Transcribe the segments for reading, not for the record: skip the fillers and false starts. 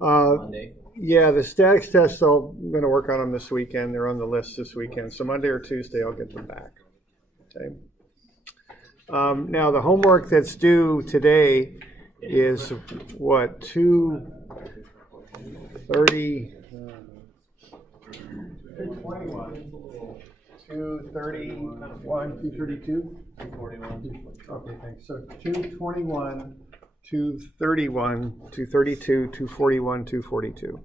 Monday? Yeah, the statics tests, I'm going to work on them this weekend. They're on the list this weekend. So Monday or Tuesday, I'll get them back. Okay. Now, the homework that's due today is what, 2:30, 2:21, 2:31, 2:32? 2:41. Okay, thanks. So 2:21, 2:31, 2:32, 2:41, 2:42.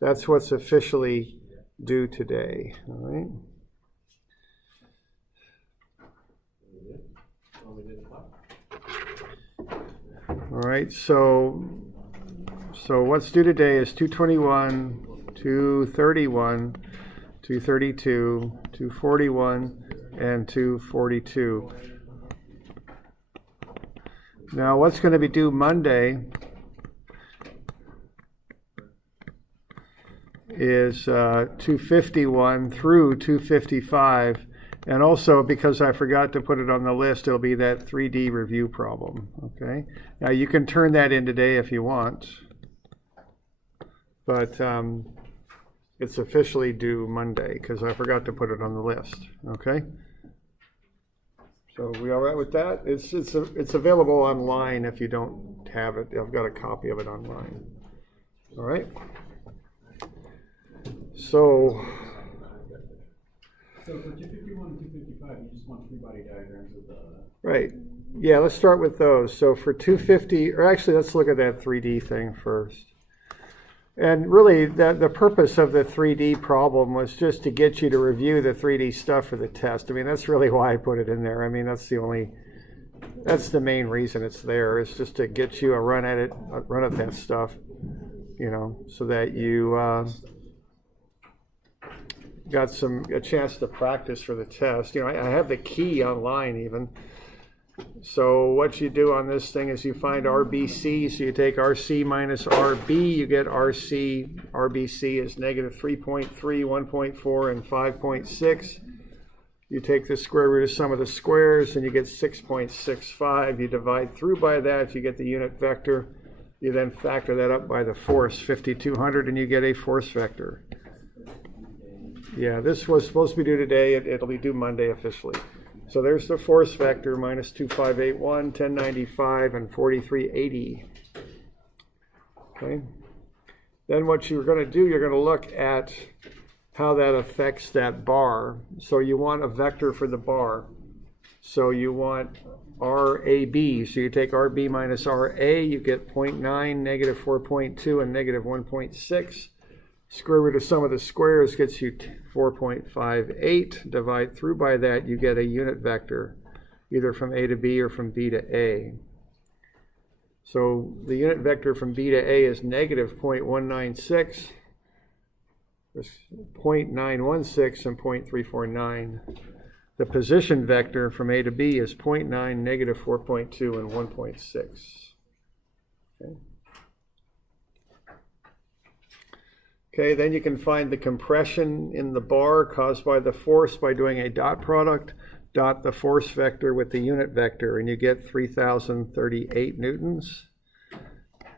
That's what's officially due today. All right. All right. So what's due today is 2:21, 2:31, 2:32, 2:41, and 2:42. Now, what's going to be due Monday is 2:51 through 2:55. And also, because I forgot to put it on the list, it'll be that 3D review problem. Okay. Now, you can turn that in today if you want. But it's officially due Monday because I forgot to put it on the list. Okay. So we all right with that? It's available online if you don't have it. I've got a copy of it online. All right. So for 251 and 255, you just want Freebody diagrams of the... Right. Yeah, let's start with those. So for 250, or actually let's look at that 3D thing first. And really, the purpose of the 3D problem was just to get you to review the 3D stuff for the test. I mean, that's really why I put it in there. I mean, that's the main reason it's there, is just to get you a run at it, run at that stuff, you know, so that you got a chance to practice for the test. You know, I have the key online even. So what you do on this thing is you find RBC, so you take RC minus RB, you get RC. RBC is negative 3.3, 1.4, and 5.6. You take the square root of sum of the squares, and you get 6.65. You divide through by that, you get the unit vector. You then factor that up by the force, 5,200, and you get a force vector. Yeah, this was supposed to be due today. It'll be due Monday officially. So there's the force vector, minus 2581, 1095, and 4380. Okay. Then what you're going to do, you're going to look at how that affects that bar. So you want a vector for the bar. So you want RAB. So you take RB minus RA, you get 0.9, negative 4.2, and negative 1.6. Square root of sum of the squares gets you 4.58. Divide through by that, you get a unit vector, either from A to B or from B to A. So the unit vector from B to A is negative 0.196, 0.916, and 0.349. The position vector from A to B is 0.9, negative 4.2, and 1.6. Okay. Okay, then you can find the compression in the bar caused by the force by doing a dot product, dot the force vector with the unit vector, and you get 3,038 newtons.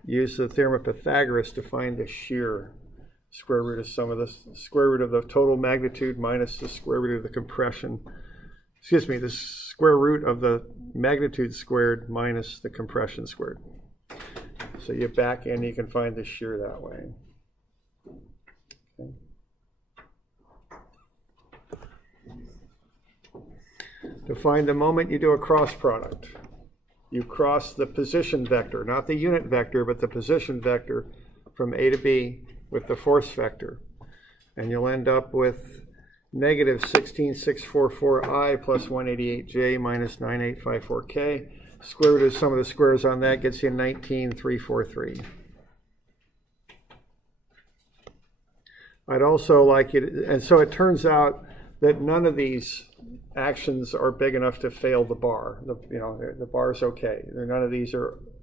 Use the theorem of Pythagoras to find the shear. Square root of sum of the square root of the total magnitude minus the square root of the compression. Excuse me, the square root of the magnitude squared minus the compression squared. So you back in, you can find the shear that way. Okay. To find the moment, you do a cross product. You cross the position vector, not the unit vector, but the position vector from A to B with the force vector. And you'll end up with negative 16644I plus 188J minus 9854K. Square root of sum of the squares on that gets you 19343. I'd also like you to, and so it turns out that none of these actions are big enough to fail the bar. The bar is okay. None of these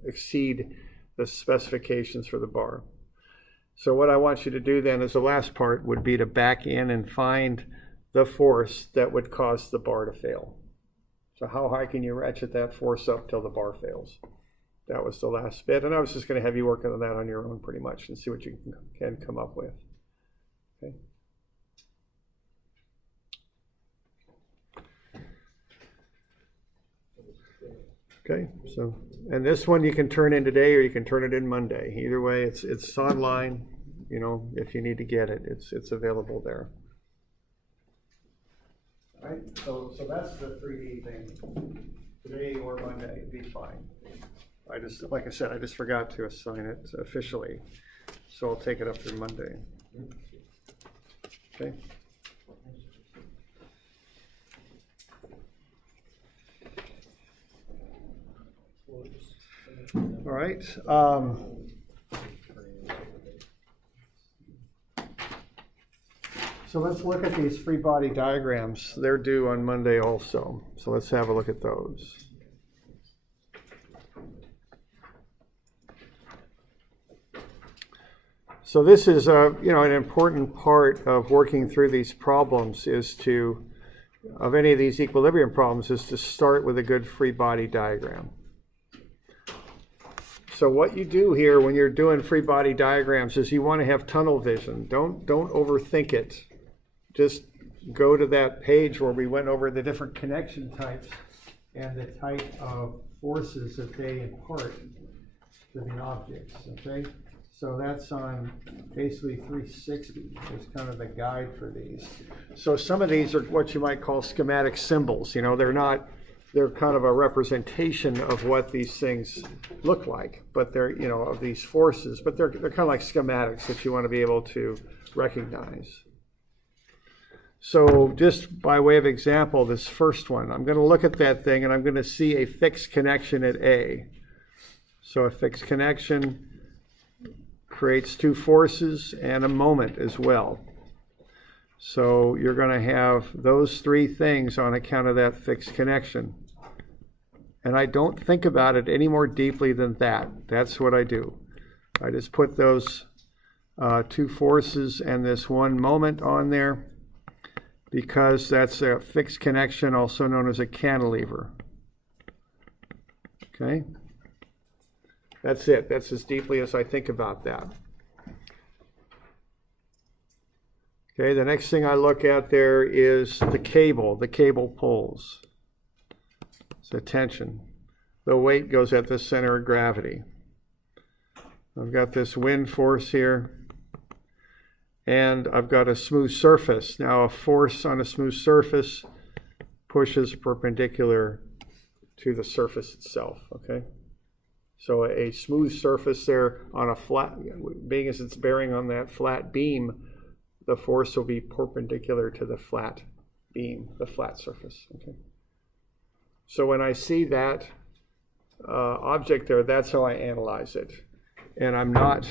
exceed the specifications for the bar. So what I want you to do then as the last part would be to back in and find the force that would cause the bar to fail. So how high can you ratchet that force up till the bar fails? that was the last bit. And I was just going to have you working on that on your own pretty much and see what you can come up with. Okay. Okay, so, and this one you can turn in today or you can turn it in Monday. Either way, it's online, you know, if you need to get it, it's available there. All right, so that's the 3D thing. Today or Monday would be fine. Like I said, I just forgot to assign it officially. So I'll take it up through Monday. Okay. All right. So let's look at these free body diagrams. They're due on Monday also. So let's have a look at those. So this is an important part of working through these problems of any of these equilibrium problems is to start with a good free body diagram. So what you do here when you're doing free body diagrams is you want to have tunnel vision. Don't overthink it. Just go to that page where we went over the different connection types and the type of forces that they impart to the objects, okay? So that's on basically 360 is kind of the guide for these. So some of these are what you might call schematic symbols. You know, they're kind of a representation of what these things look like, but they're, you know, of these forces, but they're kind of like schematics that you want to be able to recognize. So just by way of example, this first one, I'm going to look at that thing and I'm going to see a fixed connection at A. So a fixed connection creates two forces and a moment as well. So you're going to have those three things on account of that fixed connection. And I don't think about it any more deeply than that. That's what I do. I just put those two forces and this one moment on there because that's a fixed connection, also known as a cantilever. Okay? That's it. That's as deeply as I think about that. Okay, the next thing I look at there is the cable pulls. So tension. The weight goes at the center of gravity. I've got this wind force here, and I've got a smooth surface. Now a force on a smooth surface pushes perpendicular to the surface itself, okay? So a smooth surface there on a flat, being as it's bearing on that flat beam, the force will be perpendicular to the flat beam, the flat surface, okay? So when I see that object there, that's how I analyze it. And I'm not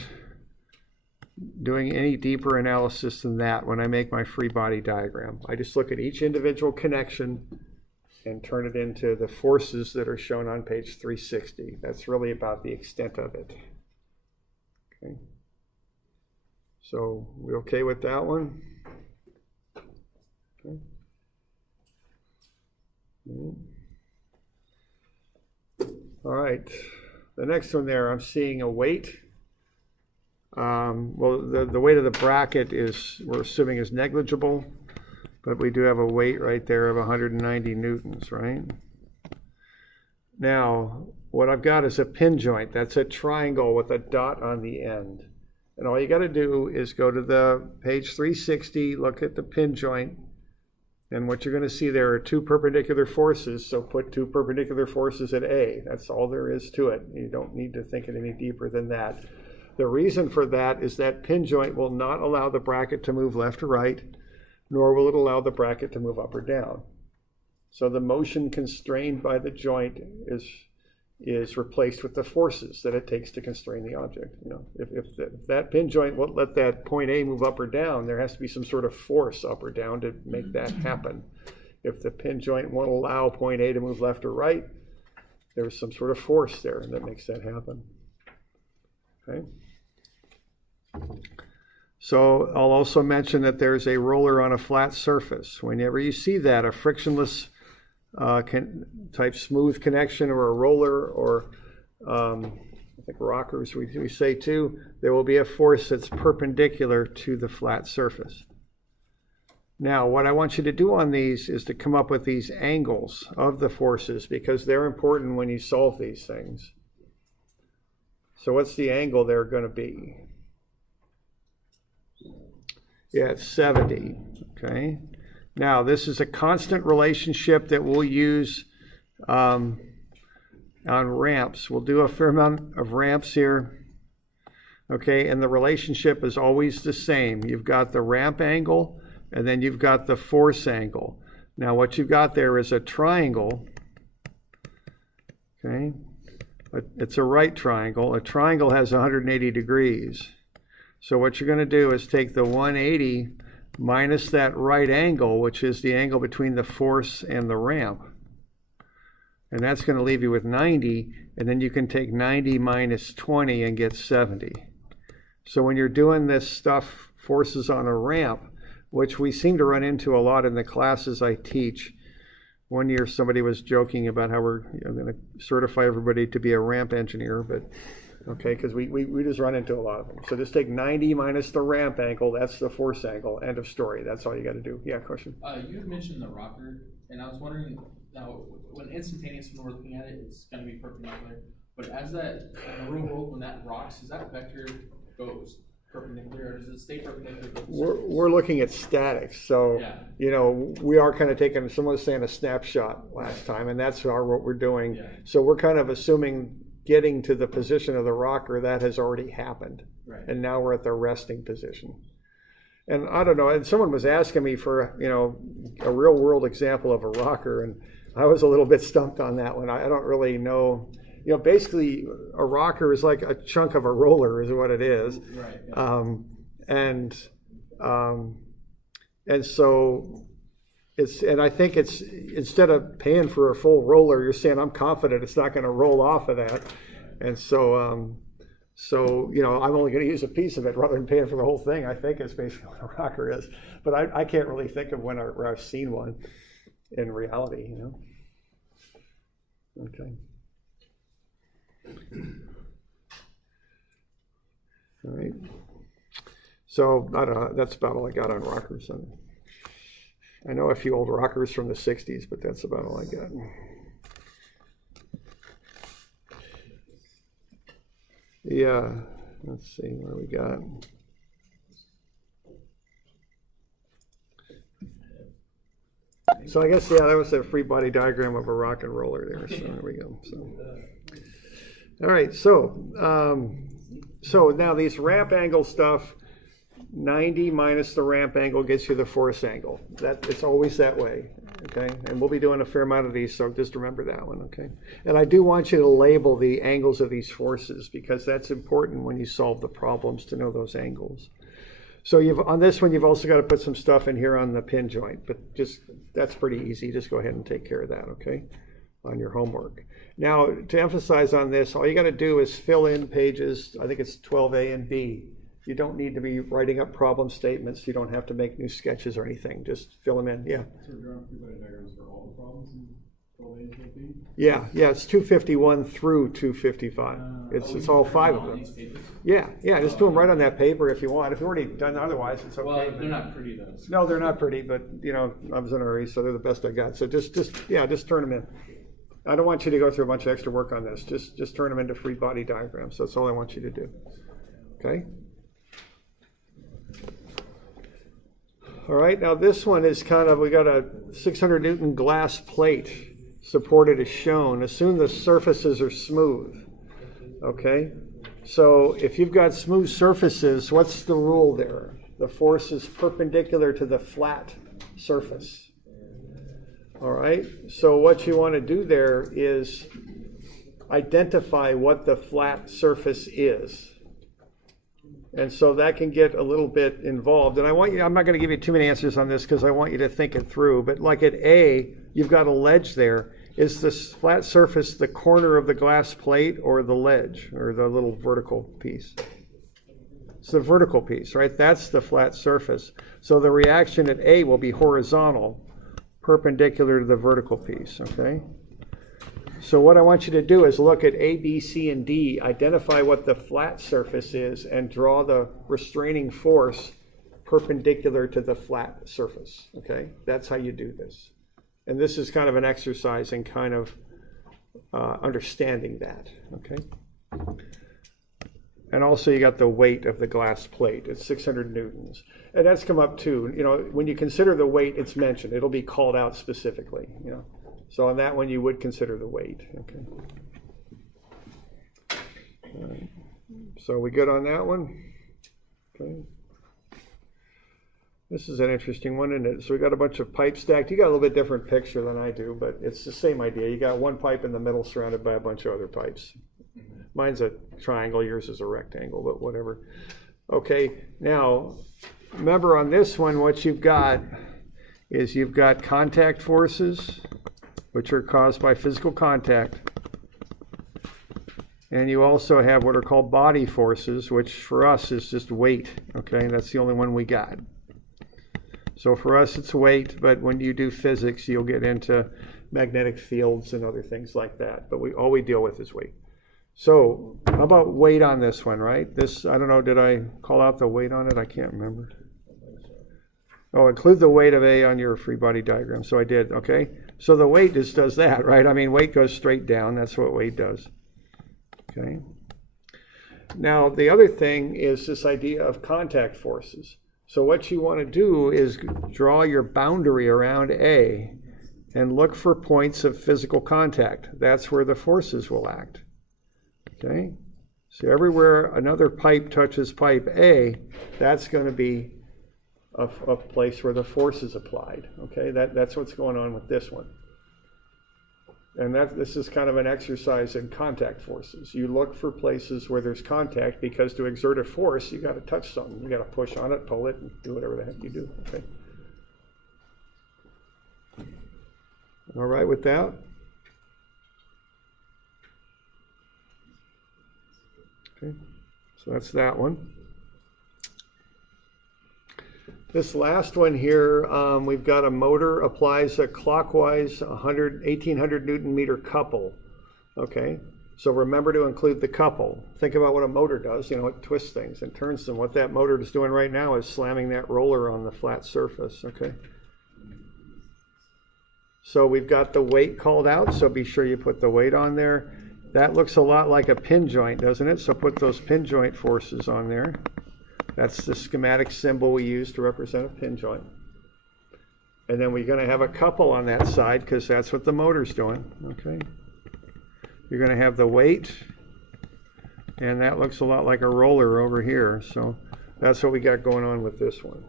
doing any deeper analysis than that when I make my free body diagram. I just look at each individual connection and turn it into the forces that are shown on page 360. That's really about the extent of it. Okay. So we okay with that one? Okay. All right. The next one there, I'm seeing a weight. Well, the weight of the bracket we're assuming is negligible, but we do have a weight right there of 190 newtons, right? Now, what I've got is a pin joint. That's a triangle with a dot on the end. And all you got to do is go to the page 360, look at the pin joint, and what you're going to see there are two perpendicular forces, so put two perpendicular forces at A. That's all there is to it. You don't need to think it any deeper than that. The reason for that is that pin joint will not allow the bracket to move left or right, nor will it allow the bracket to move up or down. So the motion constrained by the joint is replaced with the forces that it takes to constrain the object. You know, if that pin joint won't let that point A move up or down, there has to be some sort of force up or down to make that happen. If the pin joint won't allow point A to move left or right, there's some sort of force there that makes that happen. Okay. So I'll also mention that there's a roller on a flat surface. Whenever you see that, a frictionless type smooth connection or a roller or I think rockers, we say too, there will be a force that's perpendicular to the flat surface. Now, what I want you to do on these is to come up with these angles of the forces, because they're important when you solve these things. So what's the angle they're going to be? Yeah, it's 70, okay? Now, this is a constant relationship that we'll use on ramps. We'll do a fair amount of ramps here, okay? And the relationship is always the same. You've got the ramp angle, and then you've got the force angle. Now, what you've got there is a triangle, okay? It's a right triangle. A triangle has 180 degrees. So what you're going to do is take the 180 minus that right angle, which is the angle between the force and the ramp. And that's going to leave you with 90, and then you can take 90 minus 20 and get 70. So when you're doing this stuff, forces on a ramp, which we seem to run into a lot in the classes I teach. One year somebody was joking about how we're going to certify everybody to be a ramp engineer, but okay, because we just run into a lot of them. So just take 90 minus the ramp angle, that's the force angle, end of story. That's all you got to do. Yeah, question? You had mentioned the rocker, and I was wondering, now when instantaneous, when we're looking at it, it's going to be perpendicular. But as that, in the real world, when that rocks, does that vector goes perpendicular, or does it stay perpendicular? We're looking at statics, so yeah. You know, we are kind of taking, someone was saying a snapshot last time, and that's what we're doing. Yeah. So we're kind of assuming getting to the position of the rocker that has already happened, right. And now we're at the resting position. And I don't know, and someone was asking me for, you know, a real world example of a rocker, and I was a little bit stumped on that one. I don't really know. You know, basically a rocker is like a chunk of a roller is what it is. Right. And so it's, and I think it's, instead of paying for a full roller, you're saying, I'm confident it's not going to roll off of that. And so, you know, I'm only going to use a piece of it rather than paying for the whole thing. I think it's basically what a rocker is. But I can't really think of where I've seen one in reality, you know. Okay. All right. So I don't know, that's about all I got on rockers. I know a few old rockers from the 60s, but that's about all I got. Yeah, let's see what we got. So I guess, yeah, that was a free body diagram of a rock and roller there. So there we go. So, all right, so now these ramp angle stuff, 90 minus the ramp angle gets you the force angle. It's always that way, okay? And we'll be doing a fair amount of these, so just remember that one, okay? And I do want you to label the angles of these forces, because that's important when you solve the problems to know those angles. So on this one, you've also got to put some stuff in here on the pin joint, but that's pretty easy. Just go ahead and take care of that, okay, on your homework. Now, to emphasize on this, all you got to do is fill in pages, I think it's 12A and B. You don't need to be writing up problem statements. You don't have to make new sketches or anything. Just fill them in, yeah. So you're drawing Freebody diagrams for all the problems in 12A and 12B? Yeah, it's 251 through 255. It's all 5 of them. Yeah, just do them right on that paper if you want. If you've already done otherwise, it's okay. Well, they're not pretty though. No, they're not pretty, but you know, I was in a hurry, so they're the best I got. So just turn them in. I don't want you to go through a bunch of extra work on this. Just turn them into free body diagrams. That's all I want you to do. Okay? All right, now this one is we got a 600 Newton glass plate supported as shown. Assume the surfaces are smooth. Okay? So if you've got smooth surfaces, what's the rule there? The force is perpendicular to the flat surface. All right, so what you want to do there is identify what the flat surface is. And so that can get a little bit involved. And I'm not going to give you too many answers on this because I want you to think it through. But like at A, you've got a ledge there. Is this flat surface the corner of the glass plate or the ledge or the little vertical piece? It's the vertical piece, right? That's the flat surface. So the reaction at A will be horizontal, perpendicular to the vertical piece, okay? So what I want you to do is look at A, B, C, and D, identify what the flat surface is, and draw the restraining force perpendicular to the flat surface, okay? That's how you do this. And this is kind of an exercise in kind of understanding that, okay? And also you got the weight of the glass plate. It's 600 newtons. And that's come up too. You know, when you consider the weight, it's mentioned. It'll be called out specifically, you know. So on that one, you would consider the weight, okay? All right. So we good on that one? Okay. This is an interesting one, isn't it? So we got a bunch of pipes stacked. You got a little bit different picture than I do, but it's the same idea. You got one pipe in the middle surrounded by a bunch of other pipes. Mine's a triangle, yours is a rectangle, but whatever. Okay, now, remember on this one, what you've got is you've got contact forces, which are caused by physical contact. And you also have what are called body forces, which for us is just weight, okay? And that's the only one we got. So for us, it's weight, but when you do physics, you'll get into magnetic fields and other things like that. But all we deal with is weight. So how about weight on this one, right? This, I don't know, did I call out the weight on it? I can't remember. Oh, include the weight of A on your free body diagram. So I did, okay? So the weight just does that, right? I mean, weight goes straight down. That's what weight does, okay? Now, the other thing is this idea of contact forces. So what you want to do is draw your boundary around A and look for points of physical contact. That's where the forces will act, okay? So everywhere another pipe touches pipe A, that's going to be a place where the force is applied, okay? That's what's going on with this one. And this is kind of an exercise in contact forces. You look for places where there's contact because to exert a force, you got to touch something. You got to push on it, pull it, and do whatever the heck you do, okay? All right with that? Okay, so that's that one. This last one here, we've got a motor applies a clockwise 1800 Newton meter couple. Okay, so remember to include the couple. Think about what a motor does. You know, it twists things and turns them. What that motor is doing right now is slamming that roller on the flat surface. Okay. So we've got the weight called out, so be sure you put the weight on there. That looks a lot like a pin joint, doesn't it? So put those pin joint forces on there. That's the schematic symbol we use to represent a pin joint. And then we're going to have a couple on that side because that's what the motor's doing, okay? You're going to have the weight, and that looks a lot like a roller over here. So that's what we got going on with this one.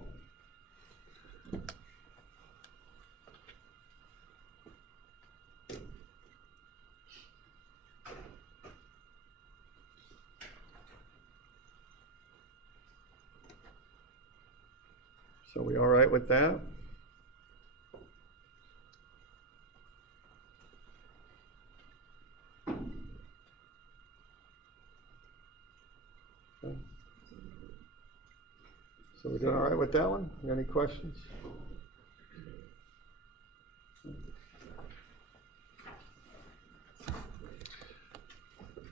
So we all right with that? Okay. So we doing all right with that one? You got any questions?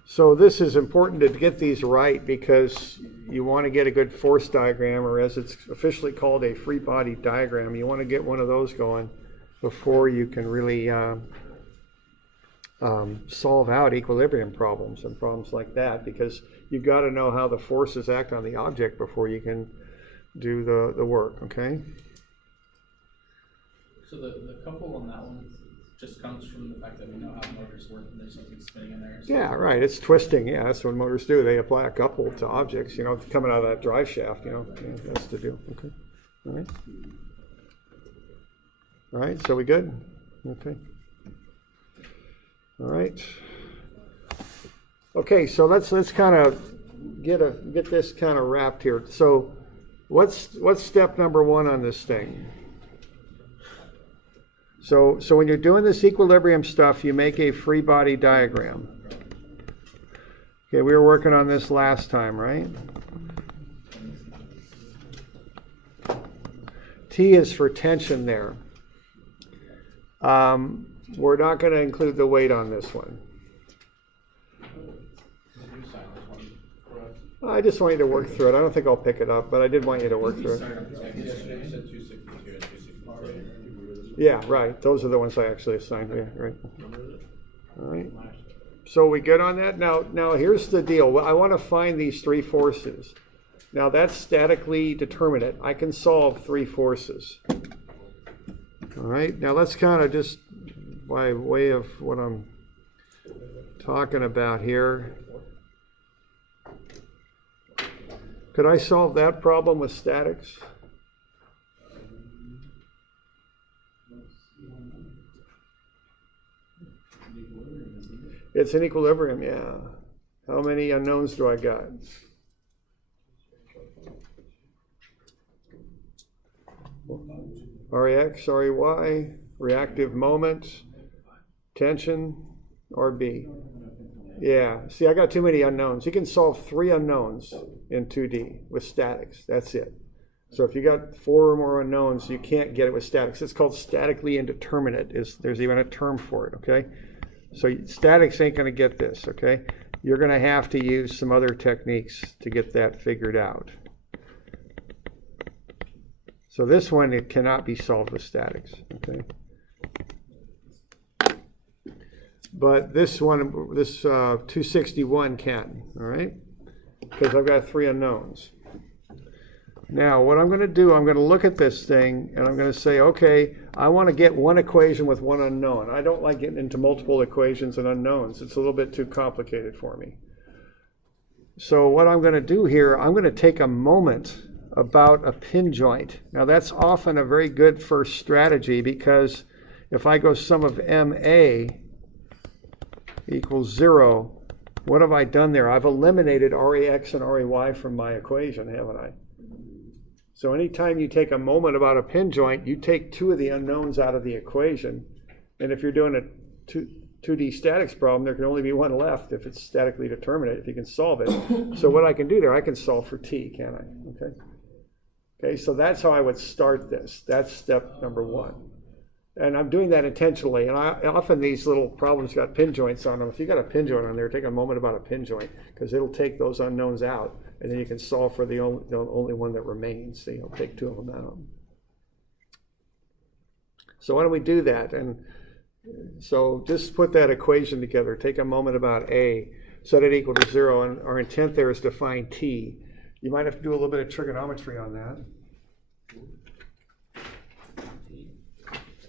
So this is important to get these right because you want to get a good force diagram, or as it's officially called, a free body diagram. You want to get one of those going before you can really solve out equilibrium problems and problems like that, because you've got to know how the forces act on the object before you can do the work, okay? So the couple on that one just comes from the fact that we know how motors work and there's something spinning in there. So yeah, right. It's twisting. Yeah, that's what motors do. They apply a couple to objects, you know, coming out of that drive shaft, you know. Yeah, that's the deal. Okay. All right. All right. So we good? Okay. All right. Okay. So let's kind of get this kind of wrapped here. So what's step number one on this thing? So when you're doing this equilibrium stuff, you make a free body diagram. Okay, we were working on this last time, right? T is for tension there. we're not going to include the weight on this one. I just want you to work through it. I don't think I'll pick it up, but I did want you to work through it. Yesterday you said 262 and 265. Yeah, right. Those are the ones I actually assigned. Yeah, right. All right. So we good on that? Now here's the deal. I want to find these three forces. Now that's statically determinate. I can solve three forces. All right. Now let's kind of just, by way of what I'm talking about here, could I solve that problem with statics? It's an equilibrium, yeah. How many unknowns do I got? REX, REY, reactive moment, tension, RB. Yeah, see, I got too many unknowns. You can solve three unknowns in 2D with statics. That's it. So if you got four or more unknowns, you can't get it with statics. It's called statically indeterminate. There's even a term for it, okay? So statics ain't going to get this, okay? You're going to have to use some other techniques to get that figured out. So this one, it cannot be solved with statics, okay? But this one, this 261 can, all right? Because I've got three unknowns. Now, what I'm going to do, I'm going to look at this thing, and I'm going to say, okay, I want to get one equation with one unknown. I don't like getting into multiple equations and unknowns. It's a little bit too complicated for me. So what I'm going to do here, I'm going to take a moment about a pin joint. Now, that's often a very good first strategy, because if I go sum of MA equals 0, what have I done there? I've eliminated REX and REY from my equation, haven't I? So anytime you take a moment about a pin joint, you take two of the unknowns out of the equation. And if you're doing a 2D statics problem, there can only be one left if it's statically determinate, if you can solve it. So what I can do there, I can solve for t, can't I? Okay. Okay, so that's how I would start this. That's step number one. And I'm doing that intentionally. And often these little problems got pin joints on them. If you got a pin joint on there, take a moment about a pin joint, because it'll take those unknowns out. And then you can solve for the only one that remains. So you'll take two of them out. So why don't we do that? And so just put that equation together. Take a moment about A, set it equal to 0, and our intent there is to find t. You might have to do a little bit of trigonometry on that.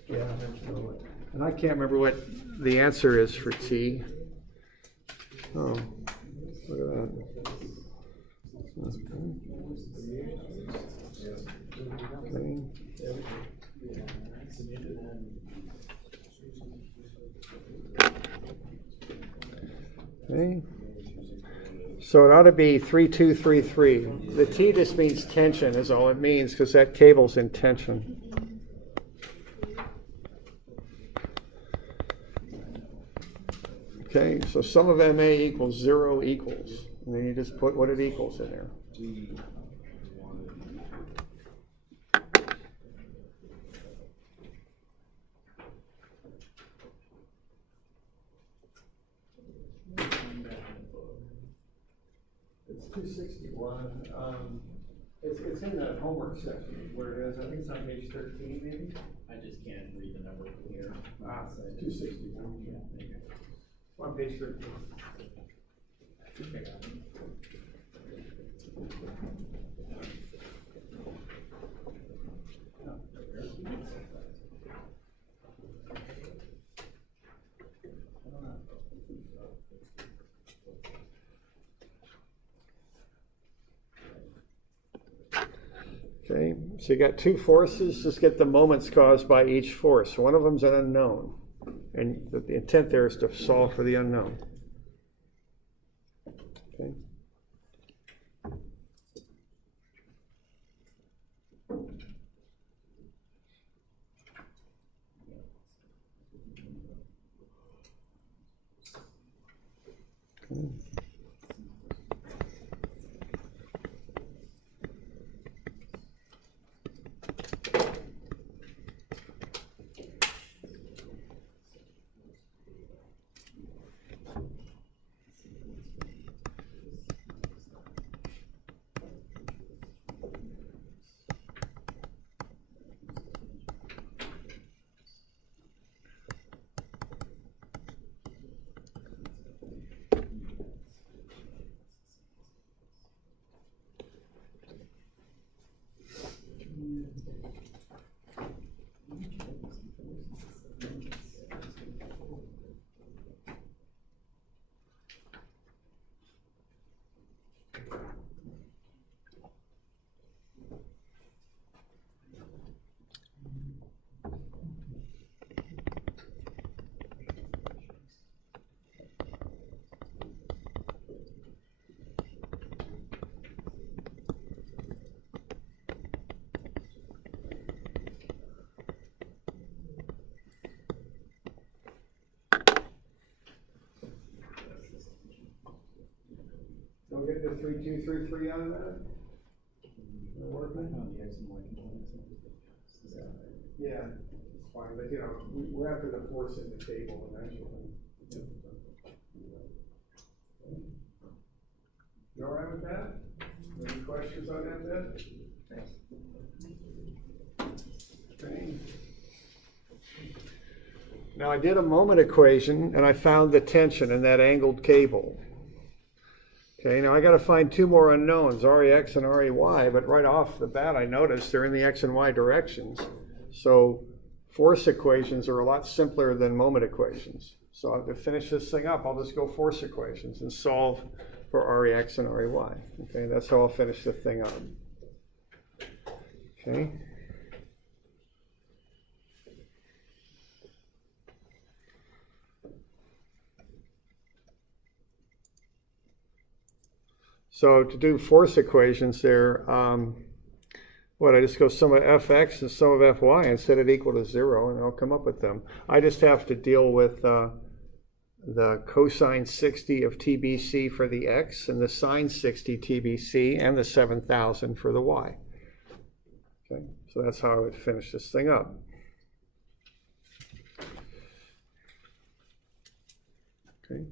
Yeah, and I can't remember what the answer is for t. Oh, look at that. Okay. So it ought to be 3233. The T just means tension is all it means, because that cable's in tension. Okay, so sum of MA equals 0 equals. And then you just put what it equals in there. It's 261. It's in the homework section where it is. I think it's on page 13, maybe. I just can't read the number from here. 261. Yeah, there you go. On page 13. Okay, so you got two forces. Just get the moments caused by each force. One of them's an unknown, and the intent there is to solve for the unknown. Okay. 3233 out of that? I found the X and Y components. Yeah, it's fine, but you know, we're after the force in the table eventually. You all right with that? Any questions on that bit? Okay. Now I did a moment equation and I found the tension in that angled cable. Okay, now I got to find two more unknowns, REX and REY, but right off the bat I noticed they're in the X and Y directions. So force equations are a lot simpler than moment equations. So to finish this thing up, I'll just go force equations and solve for REX and REY. Okay, that's how I'll finish the thing up. Okay. So to do force equations there, I just go sum of fx and sum of fy and set it equal to 0, and I'll come up with them. I just have to deal with the cosine 60 of TBC for the x and the sine 60 TBC and the 7,000 for the y. Okay, so that's how I would finish this thing up. Okay.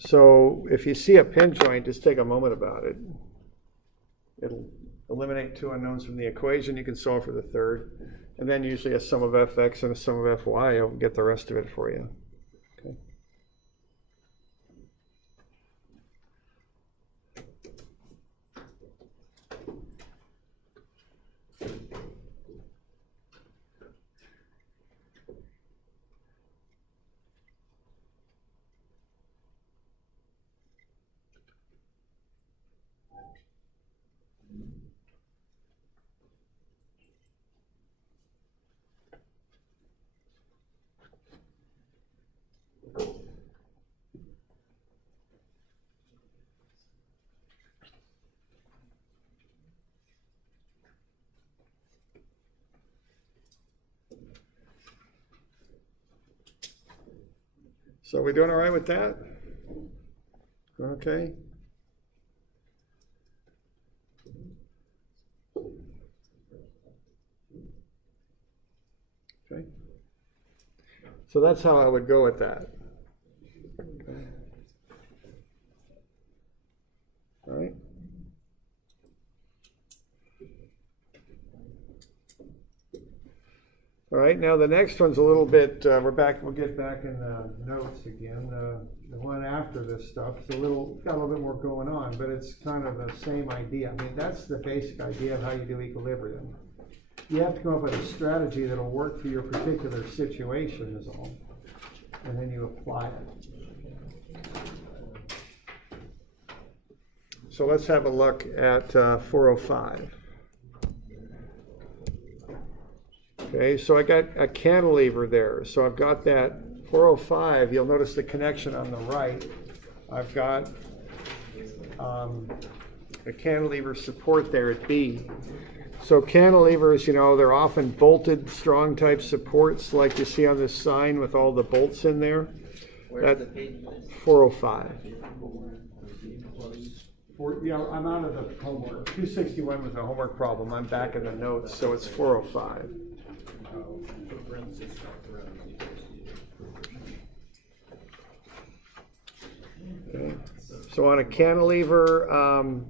So if you see a pin joint, just take a moment about it. It'll eliminate two unknowns from the equation. You can solve for the third. And then usually a sum of fx and a sum of fy will get the rest of it for you. Okay. So are we doing all right with that? Okay. Okay. So that's how I would go with that. Okay. All right. All right, now the next one's a little bit, we'll get back in the notes again. The one after this stuff, it's got a little bit more going on, but it's kind of the same idea. I mean, that's the basic idea of how you do equilibrium. You have to come up with a strategy that'll work for your particular situation is all, and then you apply it. So let's have a look at 405. Okay, so I got a cantilever there. So I've got that 405. You'll notice the connection on the right. I've got a cantilever support there at B. So cantilevers, you know, they're often bolted, strong type supports like you see on this sign with all the bolts in there. That's 405. Yeah, I'm out of the homework. 261 was a homework problem. I'm back in the notes, so it's 405. Okay. So on a cantilever,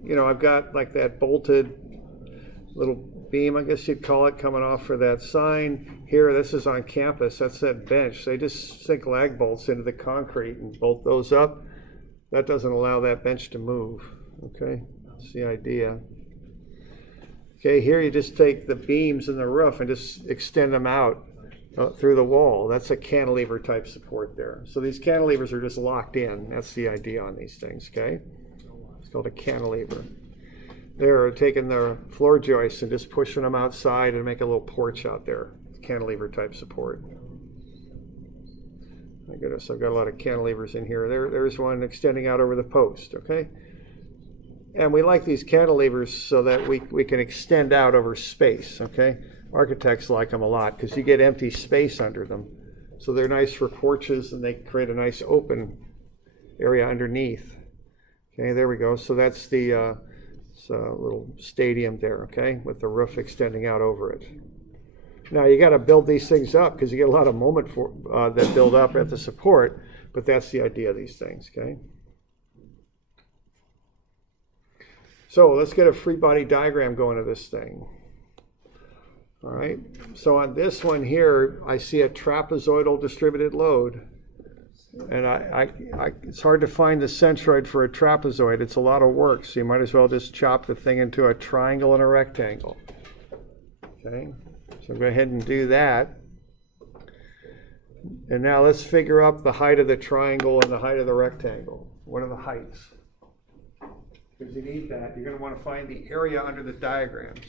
you know, I've got like that bolted little beam, I guess you'd call it, coming off for that sign. Here, this is on campus. That's that bench. They just sink lag bolts into the concrete and bolt those up. That doesn't allow that bench to move. Okay, that's the idea. Okay, here you just take the beams in the roof and just extend them out through the wall. That's a cantilever type support there. So these cantilevers are just locked in. That's the idea on these things, okay? It's called a cantilever. They're taking the floor joists and just pushing them outside and make a little porch out there. Cantilever type support. My goodness, I've got a lot of cantilevers in here. There's one extending out over the post, okay? And we like these cantilevers so that we can extend out over space, okay? Architects like them a lot because you get empty space under them. So they're nice for porches and they create a nice open area underneath. Okay, there we go. So that's the little stadium there, okay, with the roof extending out over it. Now you got to build these things up because you get a lot of moment for that build up at the support, but that's the idea of these things, okay? So let's get a free body diagram going to this thing. All right, so on this one here, I see a trapezoidal distributed load. And it's hard to find the centroid for a trapezoid. It's a lot of work, so you might as well just chop the thing into a triangle and a rectangle. Okay, so go ahead and do that. And now let's figure out the height of the triangle and the height of the rectangle. What are the heights? Because you need that. You're going to want to find the area under the diagrams.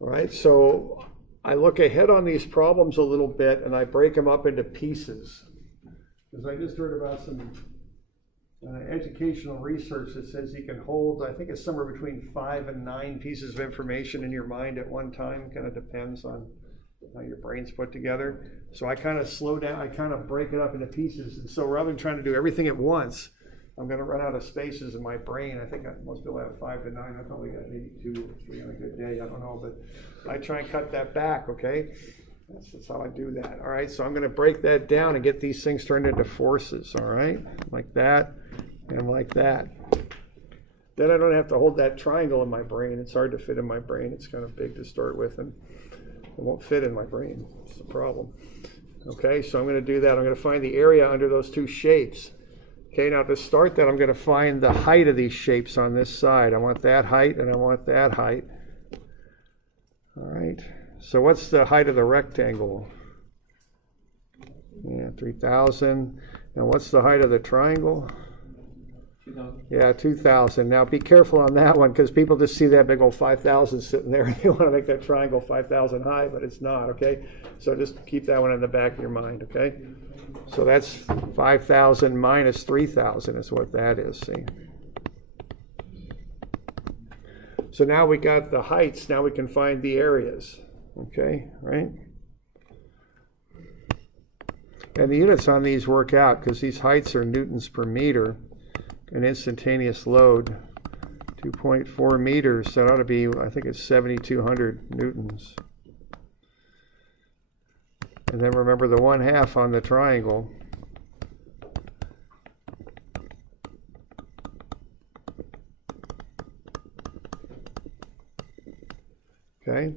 All right, so I look ahead on these problems a little bit and I break them up into pieces. Because I just heard about some educational research that says you can hold, I think it's somewhere between 5 and 9 pieces of information in your mind at one time. Kind of depends on how your brain's put together. So I kind of slow down, I kind of break it up into pieces. And so rather than trying to do everything at once, I'm going to run out of spaces in my brain. I think most people have 5 to 9. I probably got maybe 2 or 3 on a good day. I don't know, but I try and cut that back, okay? That's how I do that. All right, so I'm going to break that down and get these things turned into forces, all right? Like that and like that. Then I don't have to hold that triangle in my brain. It's hard to fit in my brain. It's kind of big to start with, and it won't fit in my brain. It's the problem. Okay, so I'm going to do that. I'm going to find the area under those 2 shapes. Okay, now to start that, I'm going to find the height of these shapes on this side. I want that height and I want that height. All right, so what's the height of the rectangle? Yeah, 3,000. Now what's the height of the triangle? 2,000. Yeah, 2,000. Now be careful on that one because people just see that big old 5,000 sitting there and they want to make that triangle 5,000 high, but it's not, okay? So just keep that one in the back of your mind, okay? So that's 5,000 minus 3,000 is what that is, see? So now we got the heights, now we can find the areas, okay, right? And the units on these work out because these heights are newtons per meter. An instantaneous load, 2.4 meters, that ought to be, I think it's 7,200 newtons. And then remember the 1/2 on the triangle. Okay.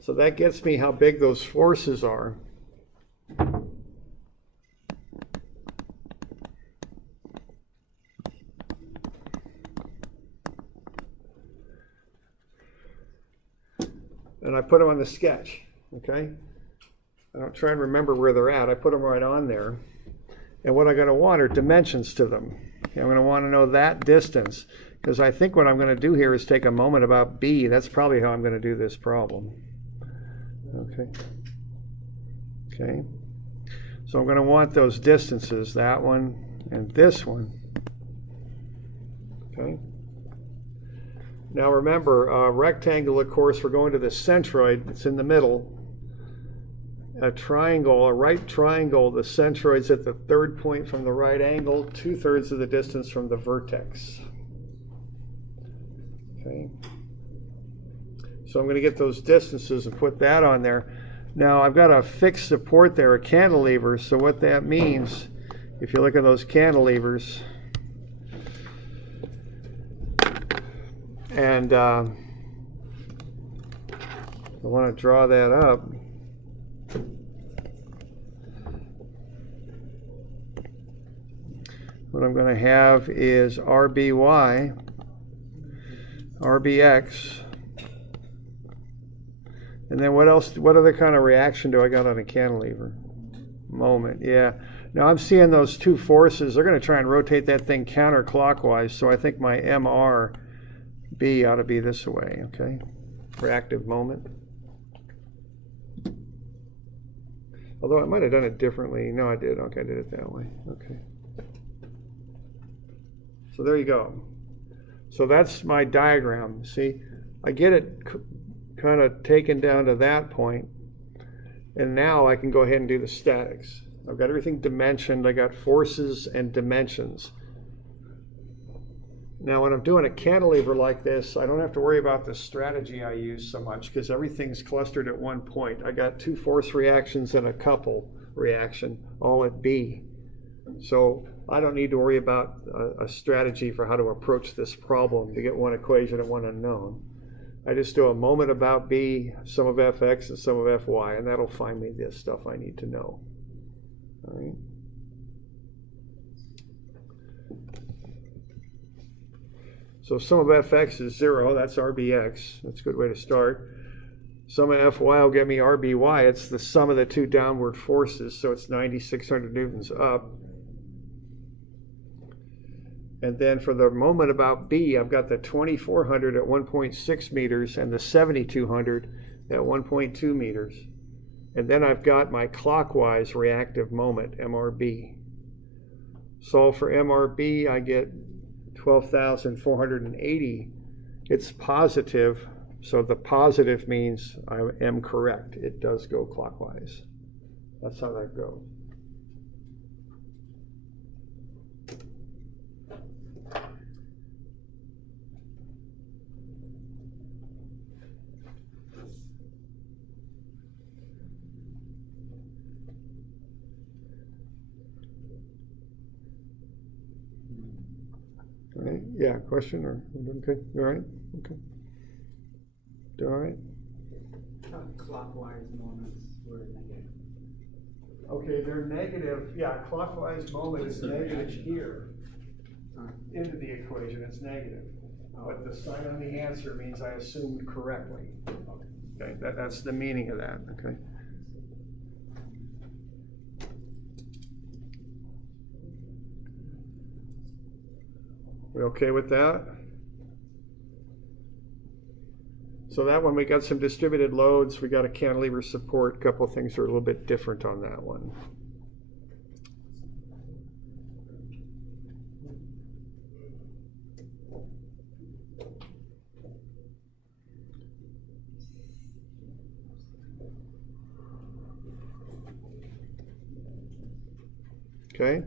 So that gets me how big those forces are. And I put them on the sketch, okay? I don't try and remember where they're at. I put them right on there. And what I'm going to want are dimensions to them. Okay, I'm going to want to know that distance because I think what I'm going to do here is take a moment about B. That's probably how I'm going to do this problem. Okay. Okay. So I'm going to want those distances, that one and this one. Okay. Now remember, rectangle, of course, we're going to the centroid. It's in the middle. A triangle, a right triangle, the centroid's at the 3rd point from the right angle, 2/3 of the distance from the vertex. Okay. So I'm going to get those distances and put that on there. Now I've got a fixed support there, a cantilever. So what that means, if you look at those cantilevers, and I want to draw that up. What I'm going to have is RBY, RBX, and then what else? What other kind of reaction do I got on a cantilever? Moment, yeah. Now I'm seeing those 2 forces. They're going to try and rotate that thing counterclockwise, so I think my MRB ought to be this way, okay? Reactive moment. Although I might have done it differently. No, I did. Okay, I did it that way. Okay. So there you go. So that's my diagram. See, I get it kind of taken down to that point, and now I can go ahead and do the statics. I've got everything dimensioned. I got forces and dimensions. Now when I'm doing a cantilever like this, I don't have to worry about the strategy I use so much because everything's clustered at one point. I got 2 force reactions and a couple reaction all at B. So I don't need to worry about a strategy for how to approach this problem to get one equation and one unknown. I just do a moment about B, sum of fx and sum of fy, and that'll find me the stuff I need to know. All right. So sum of fx is 0, that's rbx. That's a good way to start. Sum of fy will get me rby. It's the sum of the 2 downward forces, so it's 9,600 newtons up. And then for the moment about B, I've got the 2,400 at 1.6 meters and the 7,200 at 1.2 meters. And then I've got my clockwise reactive moment, MRB. Solve for MRB, I get 12,480. It's positive, so the positive means I am correct. It does go clockwise. That's how that goes. All right. Yeah, question or okay? All right. Okay. All right. Clockwise moments were negative. Okay, they're negative. Yeah, clockwise moment is negative here. Into the equation, it's negative. But the sign on the answer means I assumed correctly. Okay, that's the meaning of that. Okay. We okay with that? So that one, we got some distributed loads. We got a cantilever support. A couple of things are a little bit different on that one. Okay.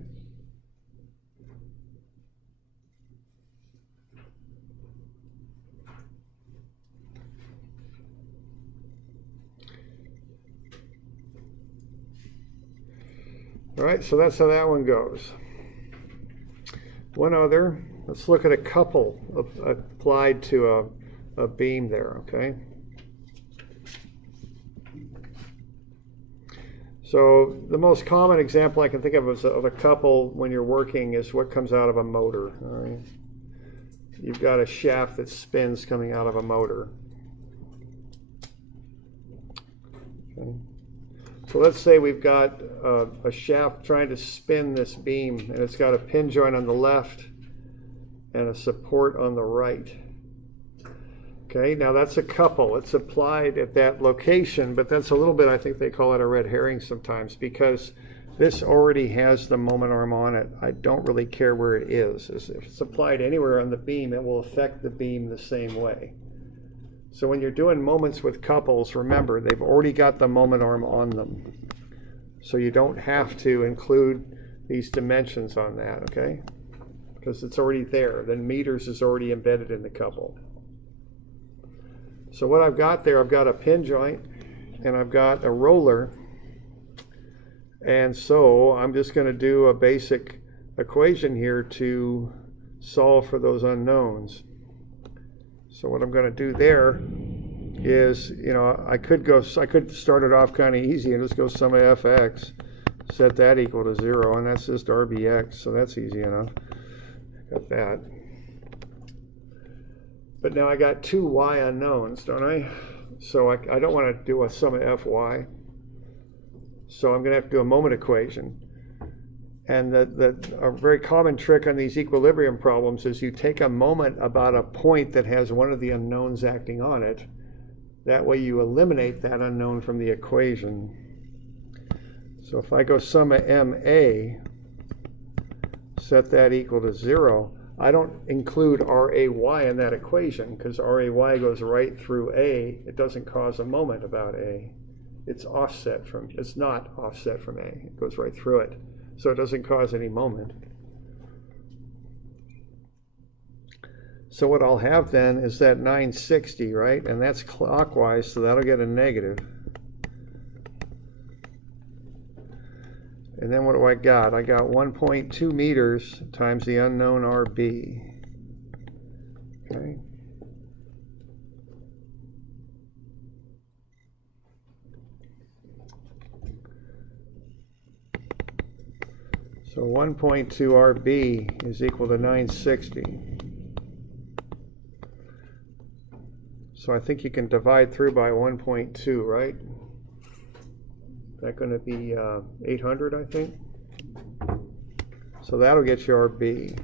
All right, so that's how that one goes. One other, let's look at a couple applied to a beam there, okay? So the most common example I can think of a couple when you're working is what comes out of a motor, all right? You've got a shaft that spins coming out of a motor. Okay. So let's say we've got a shaft trying to spin this beam, and it's got a pin joint on the left and a support on the right. Okay, now that's a couple. It's applied at that location, but that's a little bit, I think they call it a red herring sometimes, because this already has the moment arm on it. I don't really care where it is. If it's applied anywhere on the beam, it will affect the beam the same way. So when you're doing moments with couples, remember, they've already got the moment arm on them. So you don't have to include these dimensions on that, okay? Because it's already there. Then meters is already embedded in the couple. So what I've got there, I've got a pin joint and I've got a roller. And so I'm just going to do a basic equation here to solve for those unknowns. So what I'm going to do there is, you know, I could start it off kind of easy and just go sum of fx, set that equal to 0, and that's just rbx, so that's easy enough. Got that. But now I got 2 y unknowns, don't I? So I don't want to do a sum of fy. So I'm going to have to do a moment equation. And a very common trick on these equilibrium problems is you take a moment about a point that has one of the unknowns acting on it. That way you eliminate that unknown from the equation. So if I go sum of ma, set that equal to 0, I don't include RAY in that equation because RAY goes right through A. It doesn't cause a moment about A. It's not offset from A. It goes right through it. So it doesn't cause any moment. So what I'll have then is that 960, right? And that's clockwise, so that'll get a negative. And then what do I got? I got 1.2 meters times the unknown RB. Okay. So 1.2 RB is equal to 960. So I think you can divide through by 1.2, right? That's going to be 800, I think. So that'll get you RB.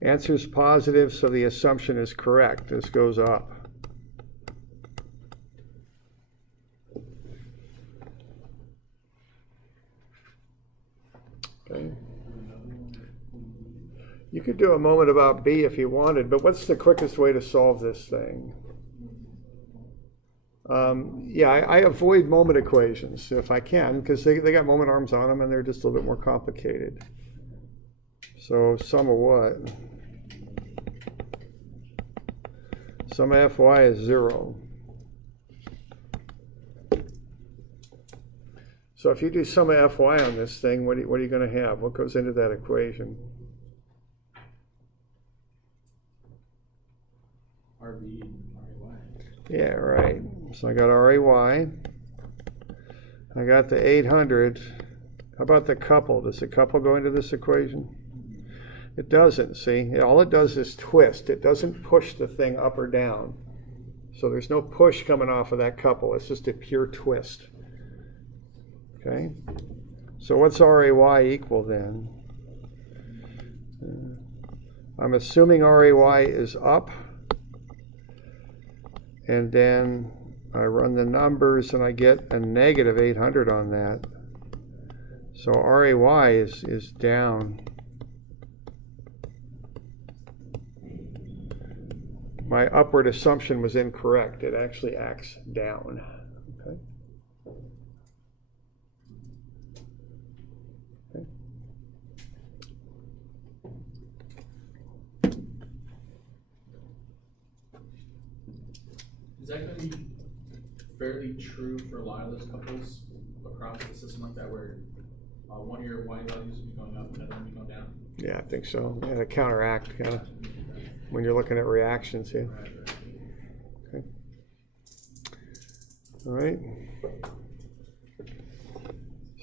Answer's positive, so the assumption is correct. This goes up. Okay. You could do a moment about B if you wanted, but what's the quickest way to solve this thing? Yeah, I avoid moment equations if I can, because they got moment arms on them and they're just a little bit more complicated. So sum of what? Sum of Fy is 0. So if you do sum of Fy on this thing, what are you going to have? What goes into that equation? RB and RAY. Yeah, right. So I got RAY. I got the 800. How about the couple? Does the couple go into this equation? It doesn't, see? All it does is twist. It doesn't push the thing up or down. So there's no push coming off of that couple. It's just a pure twist. Okay? So what's RAY equal then? I'm assuming RAY is up. And then I run the numbers and I get a negative 800 on that. So RAY is down. My upward assumption was incorrect. It actually acts down. Okay. Okay. Is that going to be fairly true for a lot of those couples across the system like that, where one of your Y values will be going up and the other one will be going down? Yeah, I think so. Yeah, to counteract kind of when you're looking at reactions here. Okay. All right.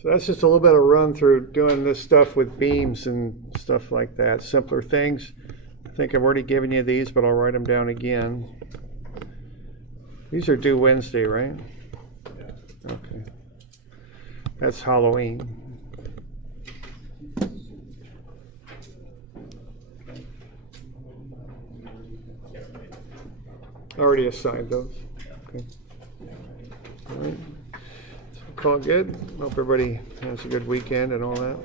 So that's just a little bit of run through doing this stuff with beams and stuff like that. Simpler things. I think I've already given you these, but I'll write them down again. These are due Wednesday, right? Yeah. Okay. That's Halloween. Already assigned those. Okay. All right. So call it good. Hope everybody has a good weekend and all that.